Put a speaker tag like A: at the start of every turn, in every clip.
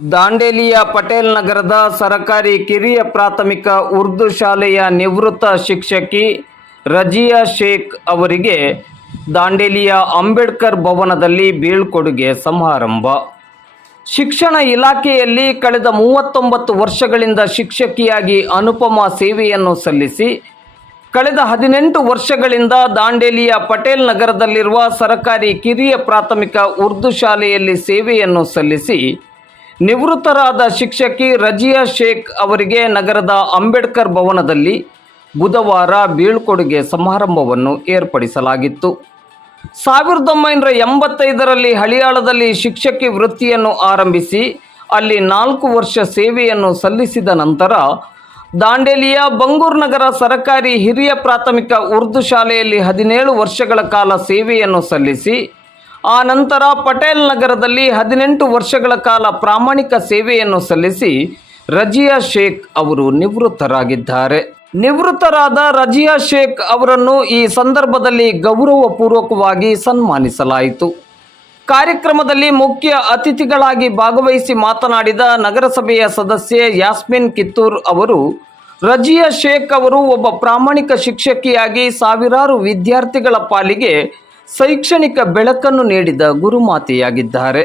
A: ದಾಂಡೇಲಿಯ ಪಟೇಲ್ ನಗರದ ಸರಕಾರಿ ಕಿರಿಯ ಪ್ರಾಥಮಿಕ ಉರ್ದು ಶಾಲೆಯ ನಿವೃತ್ತ ಶಿಕ್ಷಕಿ ರಜಿಯಾ ಶೇಖ್ ಅವರಿಗೆ ದಾಂಡೇಲಿಯ ಅಂಬೇಡ್ಕರ್ ಭವನದಲ್ಲಿ ಬೀಳ್ಕೊಡುಗೆ ಸಮಾರಂಭ. ಶಿಕ್ಷಣ ಇಲಾಖೆಯಲ್ಲಿ ಕಳೆದ ಮೂವತ್ತೊಂಬತ್ತು ವರ್ಷಗಳಿಂದ ಶಿಕ್ಷಕಿಯಾಗಿ ಅನುಪಮ ಸೇವೆಯನ್ನು ಸಲ್ಲಿಸಿ, ಕಳೆದ ಹದಿನೆಂಟು ವರ್ಷಗಳಿಂದ ದಾಂಡೇಲಿಯ ಪಟೇಲ್ ನಗರದಲ್ಲಿರುವ ಸರಕಾರಿ ಕಿರಿಯ ಪ್ರಾಥಮಿಕ ಉರ್ದು ಶಾಲೆಯಲ್ಲಿ ಸೇವೆಯನ್ನು ಸಲ್ಲಿಸಿ ನಿವೃತ್ತರಾದ ಶಿಕ್ಷಕಿ ರಜಿಯಾ ಶೇಖ್ ಅವರಿಗೆ ನಗರದ ಅಂಬೇಡ್ಕರ್ ಭವನದಲ್ಲಿ ಬುಧವಾರ ಬೀಳ್ಕೊಡುಗೆ ಸಮಾರಂಭವನ್ನು ಏರ್ಪಡಿಸಲಾಗಿತ್ತು. ಸಾವಿರದ ಒಂಬೈನೂರ ಎಂಬತ್ತೈದರಲ್ಲಿ ಹಳಿಯಾಳದಲ್ಲಿ ಶಿಕ್ಷಕಿ ವೃತ್ತಿಯನ್ನು ಆರಂಭಿಸಿ, ಅಲ್ಲಿ ನಾಲ್ಕು ವರ್ಷ ಸೇವೆಯನ್ನು ಸಲ್ಲಿಸಿದ ನಂತರ ದಾಂಡೇಲಿಯ ಬಂಗೂರು ನಗರ ಸರಕಾರಿ ಹಿರಿಯ ಪ್ರಾಥಮಿಕ ಉರ್ದು ಶಾಲೆಯಲ್ಲಿ ಹದಿನೇಳು ವರ್ಷಗಳ ಕಾಲ ಸೇವೆಯನ್ನು ಸಲ್ಲಿಸಿ ಆ ನಂತರ ಪಟೇಲ್ ನಗರದಲ್ಲಿ ಹದಿನೆಂಟು ವರ್ಷಗಳ ಕಾಲ ಪ್ರಾಮಾಣಿಕ ಸೇವೆಯನ್ನು ಸಲ್ಲಿಸಿ ರಜಿಯಾ ಶೇಖ್ ಅವರು ನಿವೃತ್ತರಾಗಿದ್ದಾರೆ. ನಿವೃತ್ತರಾದ ರಜಿಯಾ ಶೇಖ್ ಅವರನ್ನು ಈ ಸಂದರ್ಭದಲ್ಲಿ ಗೌರವಪೂರ್ವಕವಾಗಿ ಸನ್ಮಾನಿಸಲಾಯಿತು. ಕಾರ್ಯಕ್ರಮದಲ್ಲಿ ಮುಖ್ಯ ಅತಿಥಿಗಳಾಗಿ ಭಾಗವಹಿಸಿ ಮಾತನಾಡಿದ ನಗರಸಭೆಯ ಸದಸ್ಯೆ ಯಾಸ್ಮಿನ್ ಕಿತ್ತೂರ್ ಅವರು, ರಜಿಯಾ ಶೇಖ್ ಅವರು ಒಬ್ಬ ಪ್ರಾಮಾಣಿಕ ಶಿಕ್ಷಕಿಯಾಗಿ ಸಾವಿರಾರು ವಿದ್ಯಾರ್ಥಿಗಳ ಪಾಲಿಗೆ ಶೈಕ್ಷಣಿಕ ಬೆಳಕನ್ನು ನೀಡಿದ ಗುರುಮಾತೆಯಾಗಿದ್ದಾರೆ.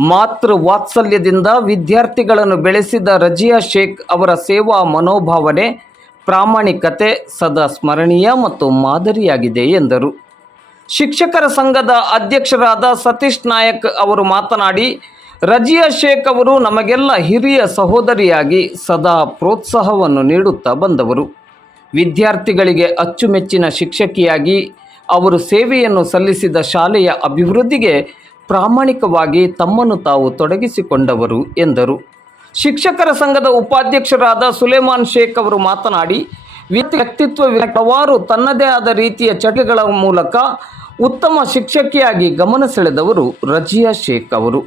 A: ಮಾತೃ ವಾತ್ಸಲ್ಯದಿಂದ ವಿದ್ಯಾರ್ಥಿಗಳನ್ನು ಬೆಳೆಸಿದ ರಜಿಯಾ ಶೇಖ್ ಅವರ ಸೇವಾ ಮನೋಭಾವನೆ, ಪ್ರಾಮಾಣಿಕತೆ ಸದಾ ಸ್ಮರಣೀಯ ಮತ್ತು ಮಾದರಿಯಾಗಿದೆ ಎಂದರು. ಶಿಕ್ಷಕರ ಸಂಘದ ಅಧ್ಯಕ್ಷರಾದ ಸತೀಶ್ ನಾಯಕ್ ಅವರು ಮಾತನಾಡಿ, ರಜಿಯಾ ಶೇಖ್ ಅವರು ನಮಗೆಲ್ಲ ಹಿರಿಯ ಸಹೋದರಿಯಾಗಿ ಸದಾ ಪ್ರೋತ್ಸಾಹವನ್ನು ನೀಡುತ್ತಾ ಬಂದವರು. ವಿದ್ಯಾರ್ಥಿಗಳಿಗೆ ಅಚ್ಚುಮೆಚ್ಚಿನ ಶಿಕ್ಷಕಿಯಾಗಿ ಅವರು ಸೇವೆಯನ್ನು ಸಲ್ಲಿಸಿದ ಶಾಲೆಯ ಅಭಿವೃದ್ಧಿಗೆ ಪ್ರಾಮಾಣಿಕವಾಗಿ ತಮ್ಮನ್ನು ತಾವು ತೊಡಗಿಸಿಕೊಂಡವರು ಎಂದರು. ಶಿಕ್ಷಕರ ಸಂಘದ ಉಪಾಧ್ಯಕ್ಷರಾದ ಸುಲೇಮಾನ್ ಶೇಖ್ ಅವರು ಮಾತನಾಡಿ ವ್ಯಕ್ತಿ- ವ್ಯಕ್ತಿತ್ವ ಹಲವಾರು ತನ್ನದೇ ಆದ ರೀತಿಯ ಚಟಗಳ ಮೂಲಕ ಉತ್ತಮ ಶಿಕ್ಷಕಿಯಾಗಿ ಗಮನ ಸೆಳೆದವರು ರಜಿಯಾ ಶೇಖ್ ಅವರು.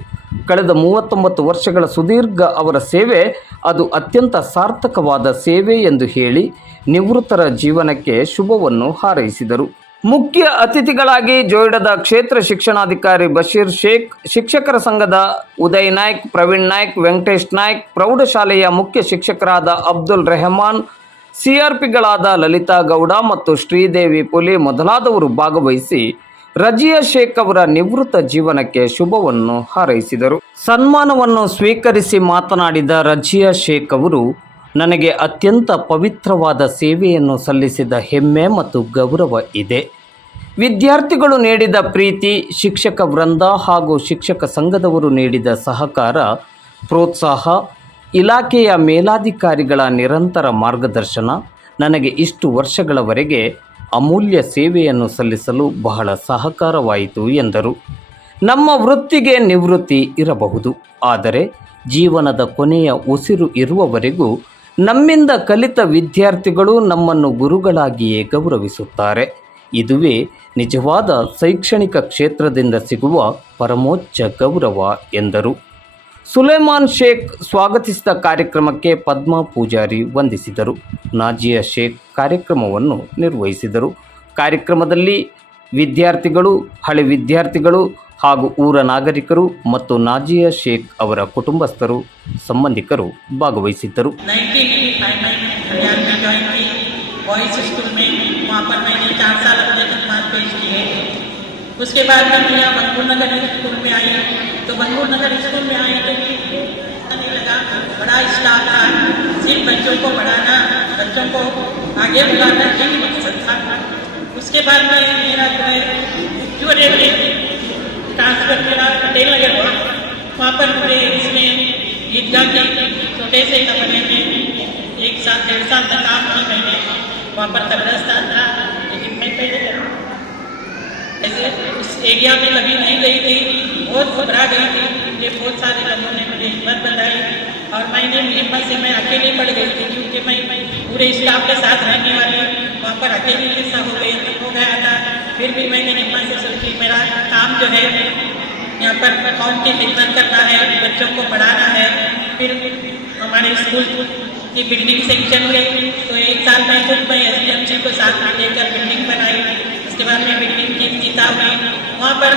A: ಕಳೆದ ಮೂವತ್ತೊಂಬತ್ತು ವರ್ಷಗಳ ಸುದೀರ್ಘ ಅವರ ಸೇವೆ ಅದು ಅತ್ಯಂತ ಸಾರ್ಥಕವಾದ ಸೇವೆ ಎಂದು ಹೇಳಿ ನಿವೃತ್ತರ ಜೀವನಕ್ಕೆ ಶುಭವನ್ನು ಹಾರೈಸಿದರು. ಮುಖ್ಯ ಅತಿಥಿಗಳಾಗಿ ಜೋಯಿಡದ ಕ್ಷೇತ್ರ ಶಿಕ್ಷಣಾಧಿಕಾರಿ ಬಶೀರ್ ಶೇಖ್, ಶಿಕ್ಷಕರ ಸಂಘದ ಉದಯ್ ನಾಯ್ಕ್, ಪ್ರವೀಣ್ ನಾಯ್ಕ್, ವೆಂಕಟೇಶ್ ನಾಯ್ಕ್, ಪ್ರೌಢಶಾಲೆಯ ಮುಖ್ಯ ಶಿಕ್ಷಕರಾದ ಅಬ್ದುಲ್ ರೆಹಮಾನ್, ಸಿಆರ್ಪಿಗಳಾದ ಲಲಿತಾ ಗೌಡ ಮತ್ತು ಶ್ರೀದೇವಿ ಪುಲಿ ಮೊದಲಾದವರು ಭಾಗವಹಿಸಿ ರಜಿಯಾ ಶೇಖ್ ಅವರ ನಿವೃತ್ತ ಜೀವನಕ್ಕೆ ಶುಭವನ್ನು ಹಾರೈಸಿದರು. ಸನ್ಮಾನವನ್ನು ಸ್ವೀಕರಿಸಿ ಮಾತನಾಡಿದ ರಜಿಯಾ ಶೇಖ್ ಅವರು ನನಗೆ ಅತ್ಯಂತ ಪವಿತ್ರವಾದ ಸೇವೆಯನ್ನು ಸಲ್ಲಿಸಿದ ಹೆಮ್ಮೆ ಮತ್ತು ಗೌರವ ಇದೆ. ವಿದ್ಯಾರ್ಥಿಗಳು ನೀಡಿದ ಪ್ರೀತಿ, ಶಿಕ್ಷಕ ವೃಂದ ಹಾಗೂ ಶಿಕ್ಷಕ ಸಂಘದವರು ನೀಡಿದ ಸಹಕಾರ, ಪ್ರೋತ್ಸಾಹ, ಇಲಾಖೆಯ ಮೇಲಾಧಿಕಾರಿಗಳ ನಿರಂತರ ಮಾರ್ಗದರ್ಶನ ನನಗೆ ಇಷ್ಟು ವರ್ಷಗಳವರೆಗೆ ಅಮೂಲ್ಯ ಸೇವೆಯನ್ನು ಸಲ್ಲಿಸಲು ಬಹಳ ಸಹಕಾರವಾಯಿತು ಎಂದರು. ನಮ್ಮ ವೃತ್ತಿಗೆ ನಿವೃತ್ತಿ ಇರಬಹುದು, ಆದರೆ ಜೀವನದ ಕೊನೆಯ ಉಸಿರು ಇರುವವರೆಗೂ ನಮ್ಮಿಂದ ಕಲಿತ ವಿದ್ಯಾರ್ಥಿಗಳು ನಮ್ಮನ್ನು ಗುರುಗಳಾಗಿಯೇ ಗೌರವಿಸುತ್ತಾರೆ. ಇದುವೇ ನಿಜವಾದ ಶೈಕ್ಷಣಿಕ ಕ್ಷೇತ್ರದಿಂದ ಸಿಗುವ ಪರಮೋಚ್ಚ ಗೌರವ ಎಂದರು. ಸುಲೇಮಾನ್ ಶೇಖ್ ಸ್ವಾಗತಿಸಿದ ಕಾರ್ಯಕ್ರಮಕ್ಕೆ ಪದ್ಮಾ ಪೂಜಾರಿ ವಂದಿಸಿದರು. ನಾಜಿಯಾ ಶೇಖ್ ಕಾರ್ಯಕ್ರಮವನ್ನು ನಿರ್ವಹಿಸಿದರು. ಕಾರ್ಯಕ್ರಮದಲ್ಲಿ ವಿದ್ಯಾರ್ಥಿಗಳು, ಹಳೆ ವಿದ್ಯಾರ್ಥಿಗಳು ಹಾಗೂ ಊರ ನಾಗರಿಕರು ಮತ್ತು ನಾಜಿಯಾ ಶೇಖ್ ಅವರ ಕುಟುಂಬಸ್ಥರು ಸಂಬಂಧಿಕರು ಭಾಗವಹಿಸಿದ್ದರು
B: 1985 में हरियाणा में ज्वाइन की बॉयज़ स्कूल में वहाँ पर मैंने चार साल अपने खदमात पेश किए उसके बाद जब मैं यहाँ बंगूर नगर स्कूल में आई तो बंगूर नगर स्कूल में आई तो नहीं लगा बड़ा स्टाफ था सिर्फ बच्चों को पढ़ाना बच्चों को आगे बढ़ाना यही मकसद था उसके बाद में मेरा जो है वहाँ पर मुझे इसमें ईदगाह के छोटे से कमरे में एक साल, डेढ़ साल तक काम की मैंने वहाँ पर कब्रस्तान था, लेकिन मैं पहले ऐसे उस एरिया में कभी नहीं गई थी, बहुत घबरा गई थी, मुझे बहुत सारे लोगों ने मुझे हिम्मत बनाई और मैंने हिम्मत से मैं अकेली पड़ गई थी, क्योंकि मैं पूरे स्टाफ के साथ रहने वाली, वहाँ पर अकेली जैसा हो गई हो गया था। फिर भी मैंने हिम्मत से सोची, मेरा काम जो है यहाँ पर कौम की खिदमत करना है, बच्चों को पढ़ाना है। फिर हमारे स्कूल की बिल्डिंग सेक्शन हुई तो एक साल में खुद मैं एस डी एम जी को साथ में लेकर बिल्डिंग बनाई। उसके बाद में बिल्डिंग की जीता हुई। वहाँ पर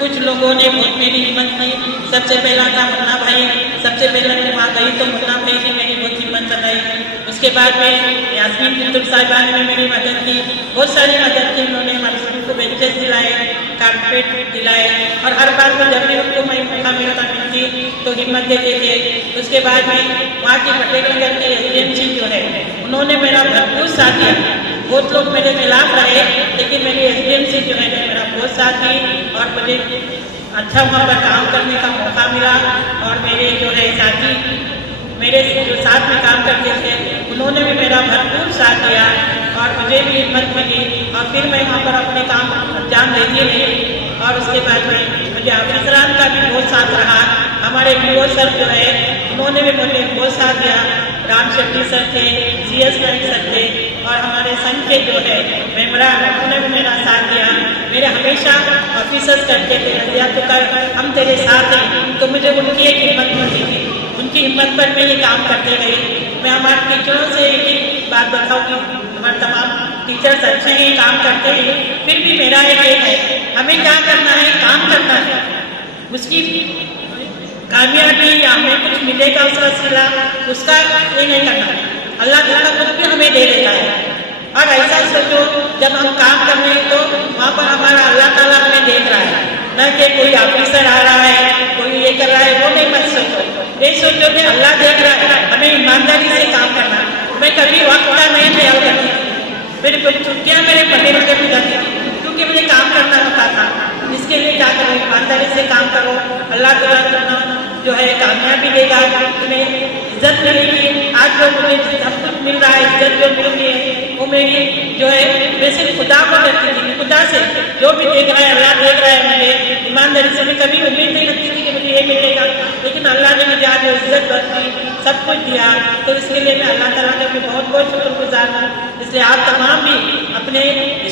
B: कुछ लोगों ने बहुत मेरी हिम्मत की सबसे पहला था मुन्ना भाई। सबसे पहले मैं वहाँ गई तो मुन्ना भाई ने मेरी बहुत हिम्मत बनाई। उसके बाद में यास्मीन बिंदु साहिबान ने मेरी मदद की। बहुत सारी मदद की उन्होंने हमारे स्कूल को बेंचेस दिलाए कारपेट दिलाए और हर बार को जब भी उनको मैं मौका मिलता मिलती तो हिम्मत देते थे उसके बाद में वहाँ की पटेल नगर की एजेंसी जो है, उन्होंने मेरा भरपूर साथ दिया। बहुत लोग मेरे खिलाफ रहे, लेकिन मेरी एजेंसी जो है मेरा बहुत साथ दी और मुझे अच्छा वहाँ पर काम करने का मौका मिला और मेरे जो है साथी मेरे जो साथ में काम करते थे, उन्होंने भी मेरा भरपूर साथ दिया और मुझे भी हिम्मत मिली और फिर मैं वहाँ पर अपने काम अंजाम देती रही और उसके बाद में मुझे अफसरान का भी बहुत साथ रहा। हमारे वीओ सर जो है उन्होंने भी मुझे बहुत साथ दिया। राम शेट्टी सर थे जी एस नाइक सर थे और हमारे संघ के जो है मेम्बरान उन्होंने भी मेरा साथ दिया। मेरे हमेशा ऑफिसर्स करते थे, या तो कर हम तेरे साथ हैं तो मुझे उनकी एक हिम्मत मिली थी। उनकी हिम्मत पर मैं ये काम करते गई मैं हमारे टीचरों से एक ही बात बताऊँ कि हमारे तमाम टीचर्स अच्छे हैं, काम करते हैं। फिर भी मेरा एक ये है, हमें क्या करना है, काम करना है। उसकी कामयाबी या हमें कुछ मिलेगा उसका सिला, उसका ये नहीं करना। अल्लाह ताला खुद भी हमें दे देता है। और ऐसा सोचो, जब हम काम कर रहे हैं तो वहाँ पर हमारा अल्लाह ताला हमें देख रहा है। न कि कोई ऑफिसर आ रहा है, कोई ये कर रहा है, वो नहीं मत सोचो ये सोचो कि अल्लाह देख रहा है, हमें ईमानदारी से काम करना। मैं कभी वक्त का नहीं ख्याल करती। मेरी छुट्टियाँ मेरे पढ़ने में भी जाती क्योंकि मुझे काम करना होता था। इसके लिए क्या करो? ईमानदारी से काम करो? अल्लाह ताला करना जो है कामयाबी देगा तुम्हें इज़्ज़त मिलेगी। आज जो मुझे सब कुछ मिल रहा है, इज़्ज़त जो मिल रही है वो मेरी जो है, मैं सिर्फ़ खुदा को करती थी, खुदा से जो भी देख रहा है, अल्लाह देख रहा है मुझे, ईमानदारी से मैं कभी उम्मीद नहीं रखती थी कि मुझे ये मिलेगा, लेकिन अल्लाह ने मुझे आज इज़्ज़त बरती सब कुछ दिया तो इसके लिए मैं अल्लाह तला का भी बहुत बहुत शुक्रगुजार हूँ। इसलिए आप तमाम भी अपने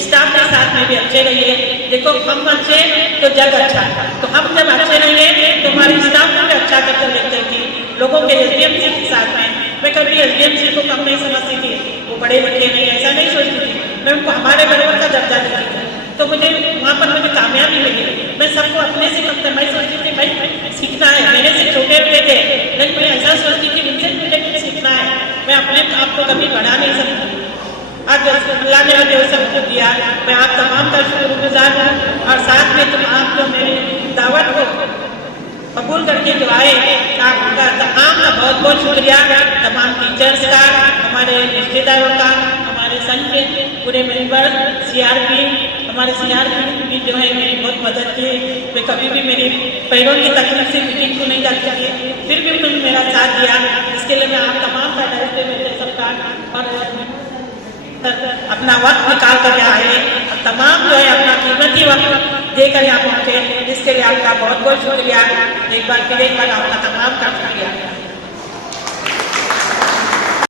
B: स्टाफ के साथ में भी अच्छे रहिए। देखो, हम अच्छे तो जग अच्छा तो हम जब अच्छे रहेंगे तो हमारे स्टाफ को भी अच्छा करके थी लोगों के के साथ में मैं कभी एस डी को कम नहीं समझती थी। वो बड़े लिखे नहीं ऐसा नहीं सोचती थी। मैं उनको हमारे बराबर का दर्जा देती थी। तो मुझे, वहाँ पर मुझे कामयाबी मिली। मैं सबको अपने से कम मैं सोचती थी, भाई, सीखना है। मेरे से छोटे हुए थे। लेकिन मैं ऐसा सोचती थी, उनसे मुझे सीखना है। मैं अपने आप को कभी बढ़ा नहीं सकती आज अल्लाह ने मुझे सब कुछ दिया। मैं आप तमाम का शुक्रगुजार हूँ। और साथ में तुम आप जो मेरी दावत को कबूल करके जो आए आपका तमाम का बहुत बहुत शुक्रिया। तमाम टीचर्स का, हमारे रिश्तेदारों का, हमारे संघ के पूरे मेंबर सीआरपी हमारे सीआरपी भी जो है, मेरी बहुत मदद की मैं कभी भी मेरी पैरों की तकलीफ़ से मीटिंग को नहीं जाती थी फिर भी उन्होंने मेरा साथ दिया। इसके लिए मैं आप तमाम का डायरेक्टर मेरे सबका और अपना वक्त निकाल कर आए। तमाम जो है, अपना कीमती वक्त देकर यहाँ पहुँचे इसके लिए आपका बहुत बहुत शुक्रिया। एक बार फिर एक बार आपका तमाम का शुक्रिया